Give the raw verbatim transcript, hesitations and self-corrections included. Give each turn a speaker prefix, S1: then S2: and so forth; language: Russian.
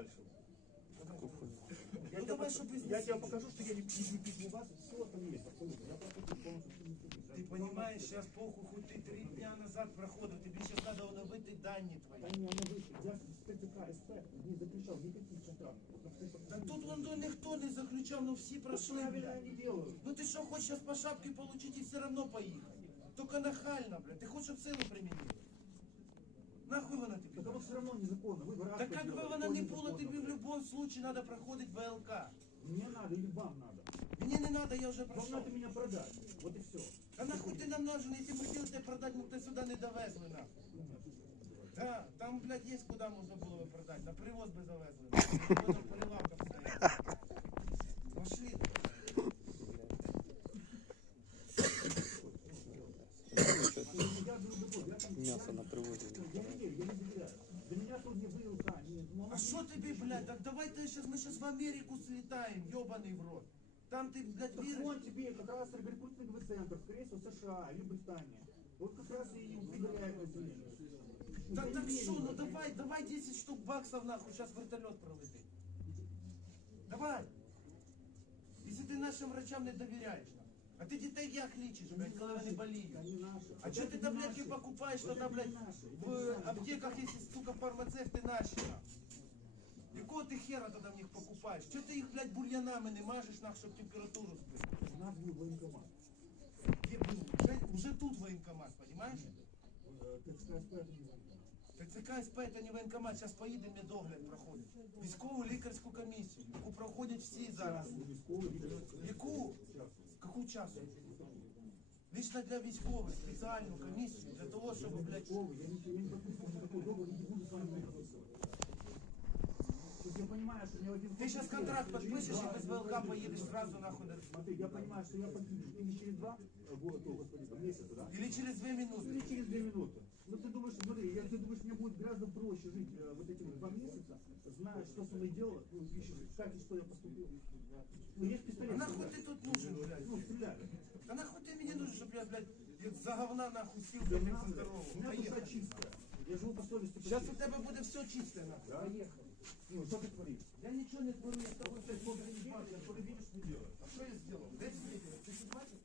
S1: дальше. Я,
S2: Ну
S1: тебе,
S2: давай, чтобы
S1: я тебе покажу, что я не, не, не пить вас, все там есть, абсолютно. Я просто тут полностью не пью.
S2: Ты понимаешь, сейчас похуй, хоть ты три дня назад проходил, тебе сейчас надо оновити дані твої.
S1: Да не, оно выше. Я с ТЦК СП не заключал никаких контрактов. Вот, например,
S2: Так тут вон до ніхто не заключав, ну всі пройшли,
S1: правильно
S2: блядь.
S1: они делают.
S2: Ну ты что, хочешь сейчас по шапке получить и все равно поехать? Только нахально, блядь. Ты хочешь, чтобы силу применили? Нахуй вона тобі?
S1: Так оно все равно незаконно. Вы
S2: Так как бы вона не була, тобі в любом случае надо проходить ВЛК.
S1: Мне надо или вам надо.
S2: Мені не надо, я вже
S1: Вам
S2: пройшов.
S1: надо меня продать. Вот и все.
S2: А нахуй ти намножений, якщо ми хотіли тебе продати, ми б тебе сюди не довезли, нахуй. Да, там, блядь, есть куда можно было бы продать. На привоз бы завезли. Потом по левакам стояли. Пошли.
S1: Я был другой, я там...
S3: Мясо на приводе.
S1: Я не верю, я не доверяю. Для меня тут не ВЛК, не... ну,
S2: А что тебе, блядь? Так давай ты сейчас, мы сейчас в Америку слетаем, ебаный в рот. Там ты, блядь,
S1: Так
S2: веришь?
S1: вон тебе как раз рекрутинговый центр, скорее всего, США или Британия. Вот как раз и выделяют население.
S2: Так, так что, ну давай, давай десять штук баксов, нахуй, сейчас вертолет пролетит. Давай. Если ты нашим врачам не доверяешь, нахуй. А ты детей як лечишь, блядь, коли вони болеют?
S1: Они наши.
S2: А что ты таблетки покупаешь, тогда, блядь, в аптеках, если, сука, фармацевты наши, нахуй? Якого ти хера тогда в них покупаешь? Что ты их, блядь, бульянами не мажешь, нахуй, чтобы температуру сбить?
S1: У нас был военкомат.
S2: Где был? Уже, уже тут военкомат, понимаешь?
S1: ТЦК СП это не военкомат.
S2: ТЦК СП це не воєнкомат, зараз поїде медогляд проходить. Військову лікарську комісію, яку проходять всі зараз. Яку? Яку часу? Лично для військових спеціальну комісію, для того, щоб, блядь...
S1: Я не, я не подписывал никакой договор, не буду с вами подписывать. То есть я понимаю, что мне один...
S2: Ты сейчас контракт подпишешь и без ВЛК поедешь сразу нахуй.
S1: Смотри, я понимаю, что я погибну или через два года, о, господи, там, месяца, да?
S2: Или через две минуты.
S1: Или через две минуты. Ну ты думаешь, смотри, я, ты думаешь, мне будет гораздо проще жить э, вот эти вот два месяца, зная, что со мной делать, ну, еще, как и что я поступил. Ну, есть пистолет.
S2: А нахуй ты тут нужен, блядь?
S1: Ну, стреляли.
S2: А нахуй ты мне нужен, чтобы я, блядь, за говна нахуй сил, блядь, как здорового?
S1: У меня душа
S2: Поехали.
S1: чистая. Я живу по совести. по
S2: Сейчас у
S1: чести.
S2: тебя будет все чистое, нахуй.
S1: Да?
S2: Поехали.
S1: Ну, что ты творишь?
S2: Я ничего не творю, я с тобой
S1: Вот ты смотришь, не делаешь, а что ты видишь, не делаешь.
S2: А что я сделал? Дай свидетеля. Ты что, бачишь?